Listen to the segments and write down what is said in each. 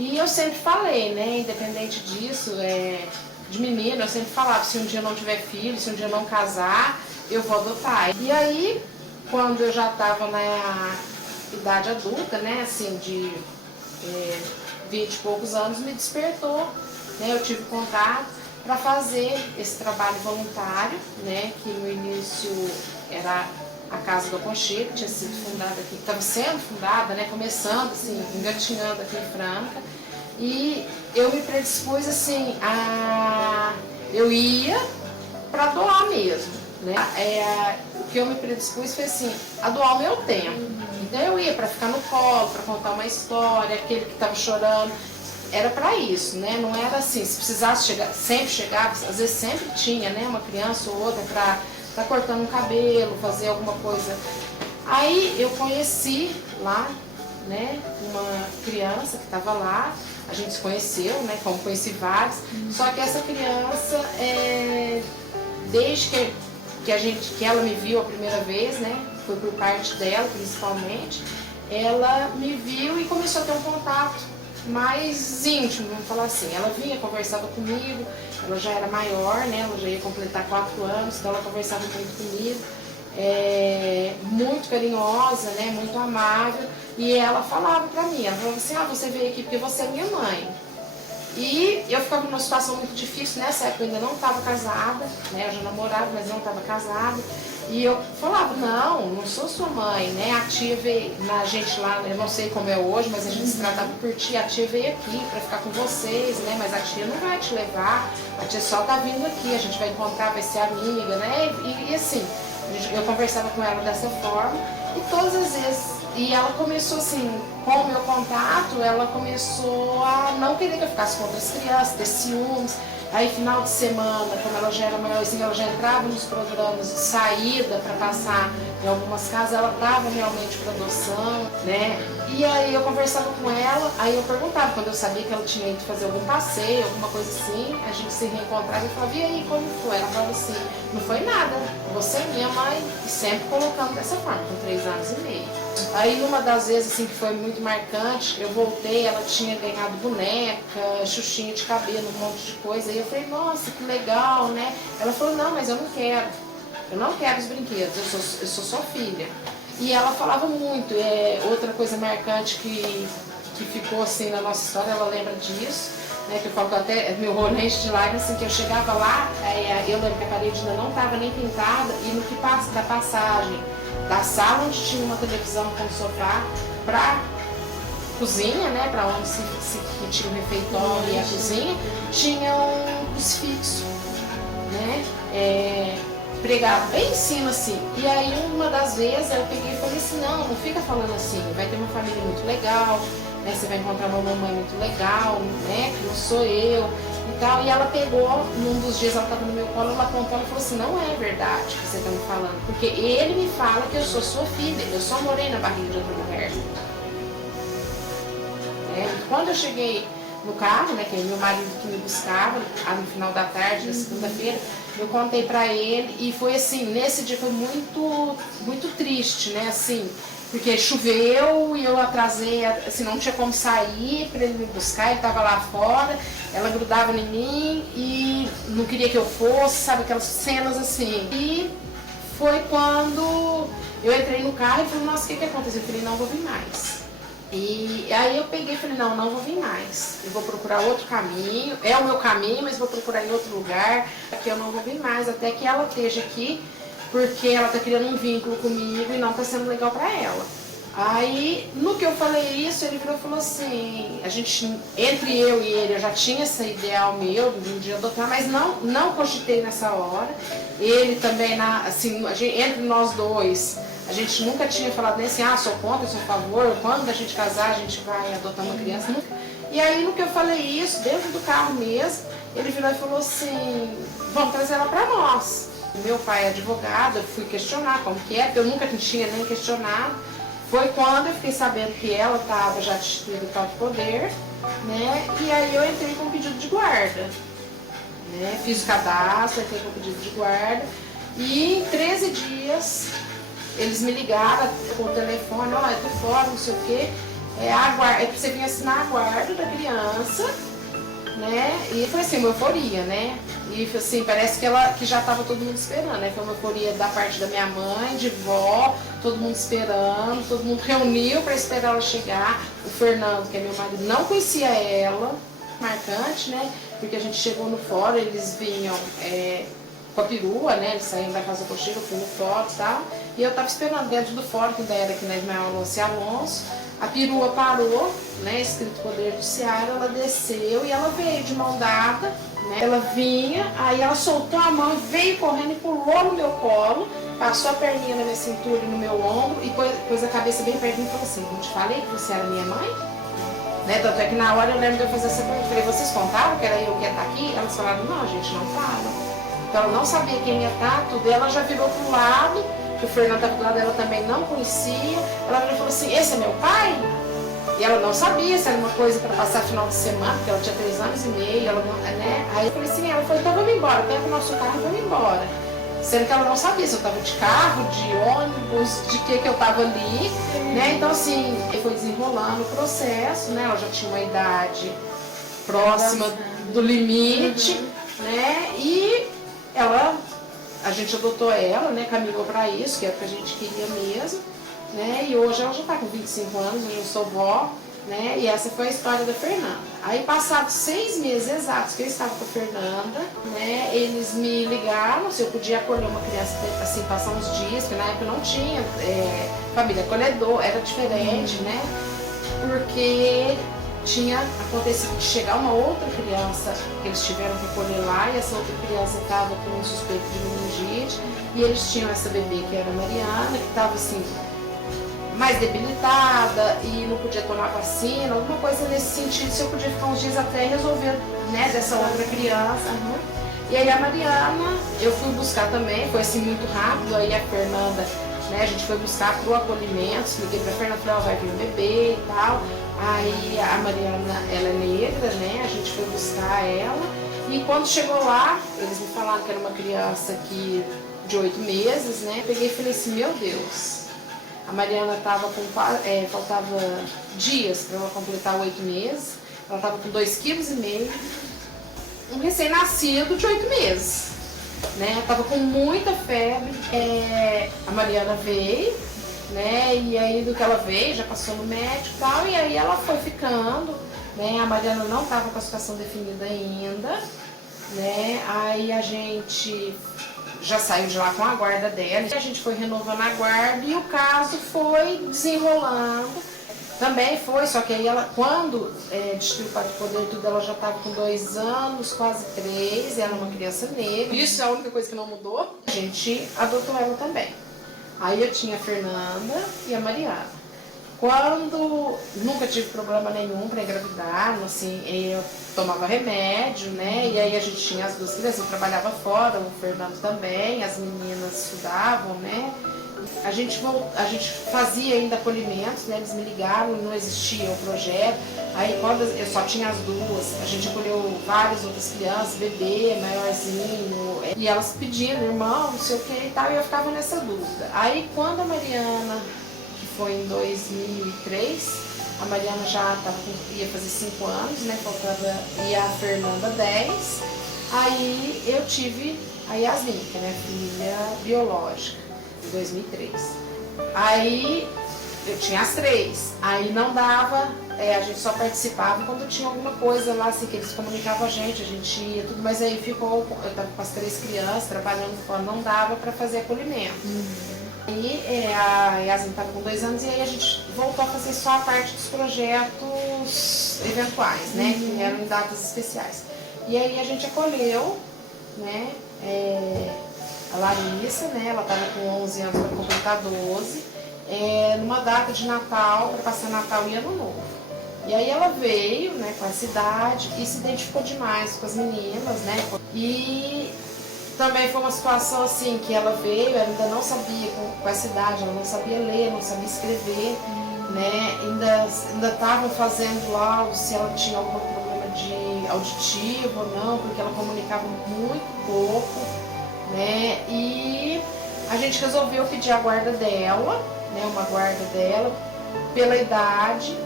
E eu sempre falei, né, independente disso, de menino, eu sempre falava, se um dia eu não tiver filho, se um dia eu não casar, eu vou adotar. E aí, quando eu já estava na idade adulta, né, assim, de 20 e poucos anos, me despertou, né, eu tive contato para fazer esse trabalho voluntário, né, que no início era a Casa do Aconchego, que tinha sido fundada aqui, que estava sendo fundada, né, começando, assim, engatinhando aqui em Franca, e eu me predispus, assim, eu ia para doar mesmo, né, o que eu me predispus foi, assim, a doar o meu tempo. Então eu ia para ficar no colo, para contar uma história, aquele que estava chorando, era para isso, né? Não era assim, se precisasse chegar, sempre chegava, às vezes sempre tinha, né? Uma criança ou outra para estar cortando um cabelo, fazer alguma coisa. Aí eu conheci lá, né? Uma criança que estava lá, a gente se conheceu, né? Como conheci vários, só que essa criança, desde que ela me viu a primeira vez, né? Foi por parte dela, principalmente, ela me viu e começou a ter um contato mais íntimo, vamos falar assim. Ela vinha, conversava comigo, ela já era maior, né? Ela já ia completar 4 anos, então ela conversava muito comigo, muito carinhosa, né? Muito amável, e ela falava pra mim, ela falava assim, você veio aqui porque você é minha mãe. E eu ficava numa situação muito difícil, nessa época eu ainda não estava casada, né? Eu já namorava, mas não estava casada. E eu falava, não sou sua mãe, né? A tia veio, a gente lá, eu não sei como é hoje, mas a gente se tratava por tia. A tia veio aqui para ficar com vocês, né? Mas a tia não vai te levar, a tia só tá vindo aqui, a gente vai encontrar, vai ser amiga, né? E assim, eu conversava com ela dessa forma e todas as vezes. E ela começou assim, com o meu contato, ela começou a não querer que eu ficasse com outras crianças, ter ciúmes. Aí final de semana, quando ela já era maiorzinha, ela já entrava nos programas de saída para passar em algumas casas, ela dava realmente para adoção, né? E aí eu conversava com ela, aí eu perguntava, quando eu sabia que ela tinha ido fazer algum passeio, alguma coisa assim, a gente se reencontrava e falava, e aí, como foi? Ela falava assim, não foi nada, você é minha mãe, e sempre colocando dessa forma, com 3 anos e meio. Aí numa das vezes assim que foi muito marcante, eu voltei, ela tinha ganhado boneca, xuxinha de cabelo, um monte de coisa. Aí eu falei, nossa, que legal, né? Ela falou, não, mas eu não quero os brinquedos, eu sou sua filha. E ela falava muito, outra coisa marcante que ficou assim na nossa história, ela lembra disso, né? Que eu falo que até meu rolê de lágrimas, assim, que eu chegava lá, eu lembro que a parede ainda não estava nem pintada, e no que passa da passagem da sala onde tinha uma televisão com sofá para cozinha, né, para onde que tinha o refeitório e a cozinha, tinha um crucifixo, né, pregado bem em cima assim. E aí uma das vezes eu peguei e falei assim, não fica falando assim, vai ter uma família muito legal, né, você vai encontrar uma mamãe muito legal, né, que não sou eu. E ela pegou, num dos dias ela estava no meu colo, ela apontou e falou assim, não é verdade que você está me falando, porque ele me fala que eu sou sua filha, eu só morei na barriga de outra mulher. Quando eu cheguei no carro, né, que é meu marido que me buscava, no final da tarde, na segunda-feira, eu contei pra ele e foi assim, nesse dia foi muito, muito triste, né, assim, porque choveu e eu atrasei, assim, não tinha como sair para ele me buscar, ele estava lá fora, ela grudava em mim e não queria que eu fosse, sabe, aquelas cenas assim. E foi quando eu entrei no carro e falei, nossa, o que aconteceu? Eu falei, não vou vir mais. E aí eu peguei e falei, não vou vir mais, eu vou procurar outro caminho, é o meu caminho, mas vou procurar em outro lugar, aqui eu não vou vir mais, até que ela esteja aqui, porque ela está criando um vínculo comigo e não está sendo legal para ela. Aí, no que eu falei isso, ele virou e falou assim, entre eu e ele, eu já tinha esse ideal meu de um dia adotar, mas não cogitei nessa hora. Ele também, assim, entre nós dois, a gente nunca tinha falado nem assim, sou contra, sou a favor, quando a gente casar a gente vai adotar uma criança, nunca. E aí, no que eu falei isso, dentro do carro mesmo, ele virou e falou assim, vamos trazer ela para nós. Meu pai é advogado, eu fui questionar como que é, porque eu nunca tinha nem questionado. Foi quando eu fiquei sabendo que ela estava já destituída do de poder, né? E aí eu entrei com um pedido de guarda, né? Fiz o cadastro, entrei com um pedido de guarda e em 13 dias eles me ligaram com o telefone, eu tô fora, não sei o quê. Você vinha assinar a guarda da criança, né? E foi assim, uma euforia, né? E assim, parece que já estava todo mundo esperando, né? Foi uma euforia da parte da minha mãe, de vó, todo mundo esperando, todo mundo reuniu para esperar ela chegar. O Fernando, que é meu marido, não conhecia ela, marcante, né? Porque a gente chegou no fórum, eles vinham com a perua, né? Eles saíam da casa cocheira, eu fui no fórum e tal. E eu estava esperando dentro do fórum, que ainda era aqui na Ismael Alonso. A perua parou, né? Escrito Poder Judiciário, ela desceu e ela veio de mão dada, né? Ela vinha, aí ela soltou a mão, veio correndo e pulou no meu colo, passou a perninha na minha cintura e no meu ombro e pôs a cabeça bem perto de mim e falou assim: não te falei que você era minha mãe? Né? Tanto é que na hora eu lembro de eu fazer essa pergunta, falei: vocês contaram que era eu que ia estar aqui? Elas falaram: não, a gente não fala. Então ela não sabia quem ia estar, tudo. Ela já virou pro lado, que o Fernando estava do lado dela, também não conhecia. Ela falou assim: esse é meu pai? E ela não sabia se era uma coisa para passar final de semana, porque ela tinha 3 anos e meio, ela não, né? Aí eu falei assim, ela falou: então vamos embora, pega o nosso carro e vamos embora. Sendo que ela não sabia se eu estava de carro, de ônibus, de que eu estava ali, né? Então assim, foi desenrolando o processo, né? Ela já tinha uma idade próxima do limite, né? E a gente adotou ela, né? Caminhou para isso, que é o que a gente queria mesmo, né? E hoje ela já está com 25 anos, eu já sou vó, né? E essa foi a história da Fernanda. Aí, passados 6 meses exatos que eu estava com a Fernanda, né? Eles me ligaram se eu podia acolher uma criança, assim, passar uns dias, porque na época não tinha família acolhedor, era diferente, né? Porque tinha acontecido de chegar uma outra criança que eles tiveram que acolher lá, e essa outra criança estava com um suspeito de meningite, e eles tinham essa bebê que era a Mariana, que estava assim, mais debilitada e não podia tomar vacina, alguma coisa nesse sentido, se eu podia ficar uns dias até resolver, né, dessa outra criança. E aí a Mariana, eu fui buscar também, foi assim muito rápido, aí a Fernanda, né, a gente foi buscar pro acolhimento, expliquei pra Fernanda, falei: vai vir um bebê e tal. Aí a Mariana, ela é negra, né, a gente foi buscar ela, e quando chegou lá, eles me falaram que era uma criança de 8 meses, né, peguei e falei assim: meu Deus, a Mariana estava com, faltava dias para ela completar 8 meses, ela estava com 2,5 kg, um recém-nascido de 8 meses, né, estava com muita febre, a Mariana veio, né, e aí do que ela veio, já passou no médico e tal, e aí ela foi ficando, né, a Mariana não estava com a situação definida ainda, né, aí a gente já saiu de lá com a guarda dela, e a gente foi renovando a guarda e o caso foi desenrolando, também foi, só que aí ela, quando destruiu o Pacto de Poder e tudo, ela já estava com 2 anos, quase 3, ela é uma criança negra, isso é a única coisa que não mudou, a gente adotou ela também. Aí eu tinha a Fernanda e a Mariana. Quando nunca tive problema nenhum para engravidar, assim, eu tomava remédio, né? E aí a gente tinha as 2 crianças, eu trabalhava fora, o Fernando também, as meninas estudavam, né? A gente fazia ainda acolhimentos, né? Eles me ligaram, não existia o projeto. Aí quando eu só tinha as 2, a gente acolheu várias outras crianças, bebê, maiorzinho, e elas pedindo, irmão, não sei o que e tal, e eu ficava nessa dúvida. Aí quando a Mariana, que foi em 2003, a Mariana já ia fazer 5 anos, né? E a Fernanda 10. Aí eu tive a Yasmin, que é minha filha biológica, em 2003. Aí eu tinha as 3, aí não dava, a gente só participava quando tinha alguma coisa lá, assim, que eles comunicavam a gente ia, tudo, mas aí ficou, eu estava com as 3 crianças, trabalhando fora, não dava para fazer acolhimento. E a Yasmin estava com 2 anos, e aí a gente voltou a fazer só a parte dos projetos eventuais, né, que eram em datas especiais. E aí a gente acolheu, né, a Larissa, né, ela estava com 11 anos para completar 12, numa data de Natal, para passar Natal e Ano Novo. E aí ela veio, né, com essa idade e se identificou demais com as meninas, né, e também foi uma situação assim, que ela veio, ela ainda não sabia, com essa idade, ela não sabia ler, não sabia escrever, né, ainda estavam fazendo laudo se ela tinha algum problema de auditivo ou não, porque ela comunicava muito pouco, né, e a gente resolveu pedir a guarda dela, né, uma guarda dela, pela idade,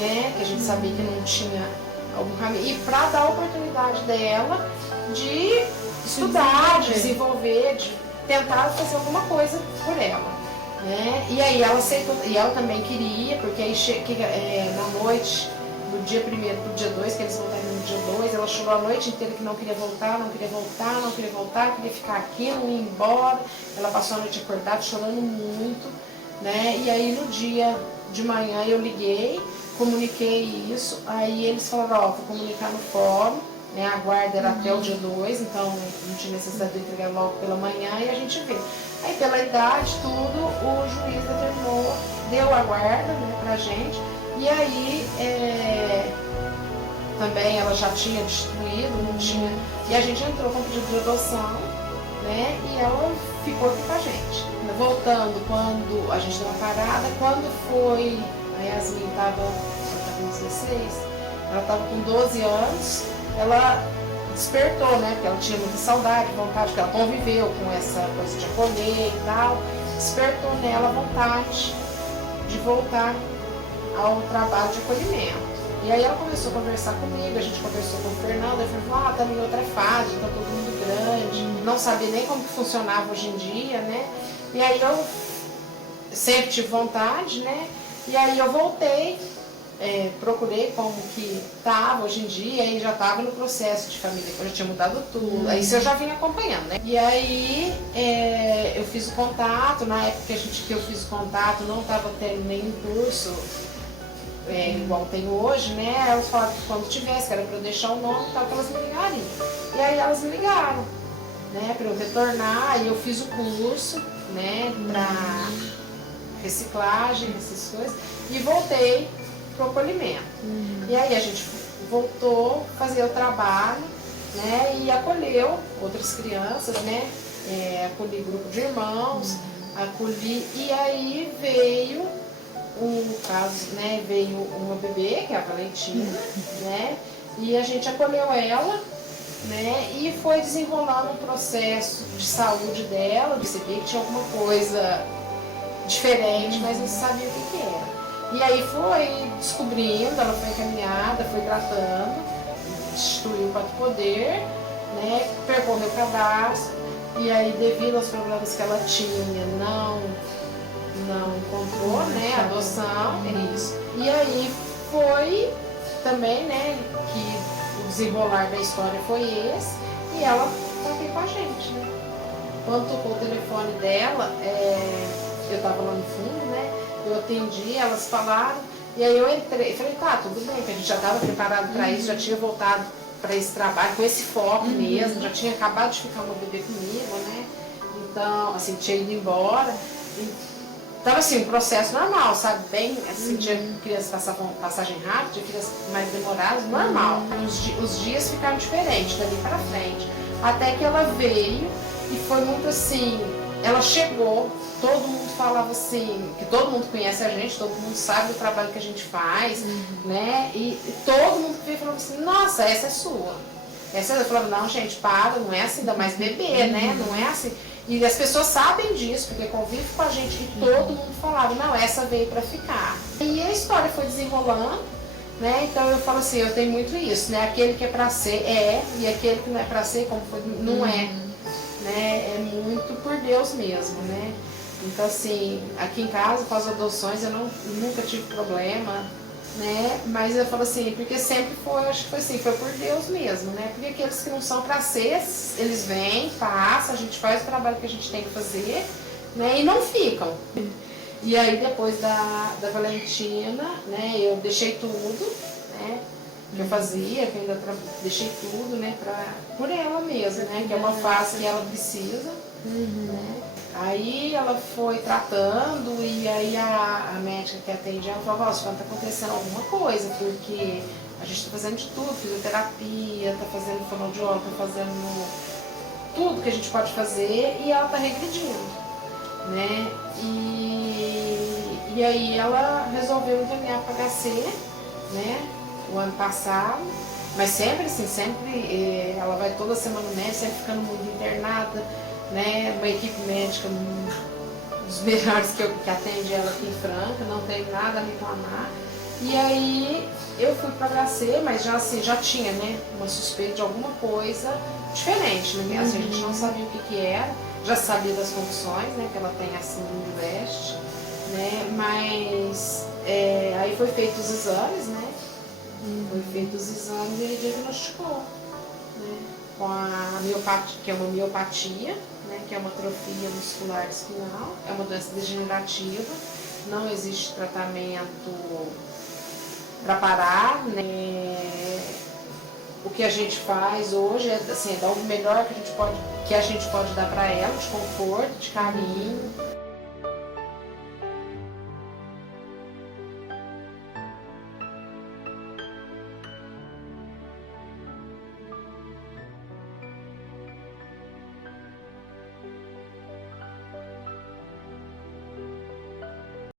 né, que a gente sabia que não tinha algum caminho, e para dar a oportunidade dela de estudar, de desenvolver, de tentar fazer alguma coisa por ela, né? E aí ela aceitou, e ela também queria, porque aí na noite do dia 1º pro dia 2, que eles voltaram no dia 2, ela chorou a noite inteira que não queria voltar, não queria voltar, não queria voltar, queria ficar aqui, não ia embora. Ela passou a noite acordada, chorando muito, né? E aí no dia de manhã eu liguei, comuniquei isso, aí eles falaram, ó, vou comunicar no fórum, né? A guarda era até o dia 2, então não tinha necessidade de entregar logo pela manhã e a gente vê. Aí pela idade, tudo, o juiz determinou, deu a guarda, né, pra gente, e aí também ela já tinha destituído, não tinha, e a gente entrou com pedido de adoção, né, e ela ficou aqui com a gente. Voltando, quando a gente deu uma parada, quando foi, a Yasmin estava com 16, ela estava com 12 anos, ela despertou, né, porque ela tinha muita saudade, vontade, porque ela conviveu com essa coisa de acolher e tal, despertou nela a vontade de voltar ao trabalho de acolhimento. E aí ela começou a conversar comigo, a gente conversou com o Fernando, ele falou, tá em outra fase, tá todo mundo grande, não sabia nem como que funcionava hoje em dia, né? E aí eu sempre tive vontade, né? E aí eu voltei, procurei como que estava hoje em dia, e já estava no processo de família, eu já tinha mudado tudo, aí isso eu já vinha acompanhando, né? E aí eu fiz o contato, na época que eu fiz o contato, não estava tendo nenhum curso, igual tem hoje, né? Elas falaram que quando tivesse, que era para eu deixar o nome e tal, que elas me ligariam. E aí elas me ligaram, né? Para eu retornar, e eu fiz o curso, né? Para reciclagem, essas coisas, e voltei para o acolhimento. E aí a gente voltou a fazer o trabalho, né? E acolheu outras crianças, né? Acolhi grupo de irmãos, acolhi, e aí veio um caso, né, veio uma bebê, que é a Valentina, né, e a gente acolheu ela, né, e foi desenrolando um processo de saúde dela, percebi que tinha alguma coisa diferente, mas não sabia o que era. E aí foi descobrindo, ela foi encaminhada, foi tratando, instituiu o Pato Poder, né, percorreu o cadastro, e aí devido aos problemas que ela tinha, não encontrou, né, a adoção, isso. E aí foi também, né, que o desenrolar da história foi esse, e ela tá aqui com a gente, né. Quando tocou o telefone dela, eu tava lá no fundo, né, eu atendi, elas falaram, e aí eu entrei, falei, tá, tudo bem, que a gente já estava preparado para isso, já tinha voltado para esse trabalho, com esse foco mesmo, já tinha acabado de ficar uma bebê comigo, né, então, assim, tinha ido embora. Então, assim, um processo normal, sabe? Bem, assim, tinha crianças que passavam passagem rápida, tinha crianças mais demoradas, normal. Os dias ficaram diferentes dali para frente. Até que ela veio e foi muito assim, ela chegou, todo mundo falava assim, que todo mundo conhece a gente, todo mundo sabe o trabalho que a gente faz, né? E todo mundo veio falando assim, nossa, essa é sua. Essa eu falava, não, gente, para, não é assim, ainda mais bebê, né? Não é assim. E as pessoas sabem disso, porque convivem com a gente, e todo mundo falava, não, essa veio para ficar. E a história foi desenrolando, né? Então eu falo assim, eu tenho muito isso, né? Aquele que é para ser, e aquele que não é para ser, como foi, não é. Né? É muito por Deus mesmo, né? Então assim, aqui em casa, com as adoções, eu nunca tive problema, né? Mas eu falo assim, porque sempre foi, acho que foi assim, foi por Deus mesmo, né? Porque aqueles que não são para ser, eles vêm, passam, a gente faz o trabalho que a gente tem que fazer, né? E não ficam. E aí depois da Valentina, né? Eu deixei tudo, né? Que eu fazia, que eu ainda deixei tudo, né? Por ela mesma, né? Que é uma fase que ela precisa, né? Aí ela foi tratando, e aí a médica que atende ela falou, está acontecendo alguma coisa, porque a gente está fazendo de tudo, fisioterapia, está fazendo fonoaudiólogo, está fazendo tudo que a gente pode fazer, e ela está regredindo, né? E aí ela resolveu encaminhar para HC, né? O ano passado, mas sempre assim, sempre ela vai toda semana no médico, sempre ficando muito internada, né? Uma equipe médica dos melhores que atende ela aqui em Franca, não tem nada a reclamar. E aí eu fui para HC, mas já assim, já tinha, né, uma suspeita de alguma coisa diferente, né? Assim, a gente não sabia o que era, já sabia das condições, né, que ela tem a síndrome de West, né, mas aí foi feito os exames, né, foi feito os exames e ele diagnosticou, né, com a miopatia, que é uma miopatia, né, que é uma atrofia muscular espinal, é uma doença degenerativa, não existe tratamento para parar, né? O que a gente faz hoje é assim, dar o melhor que a gente pode dar para ela, de conforto, de carinho.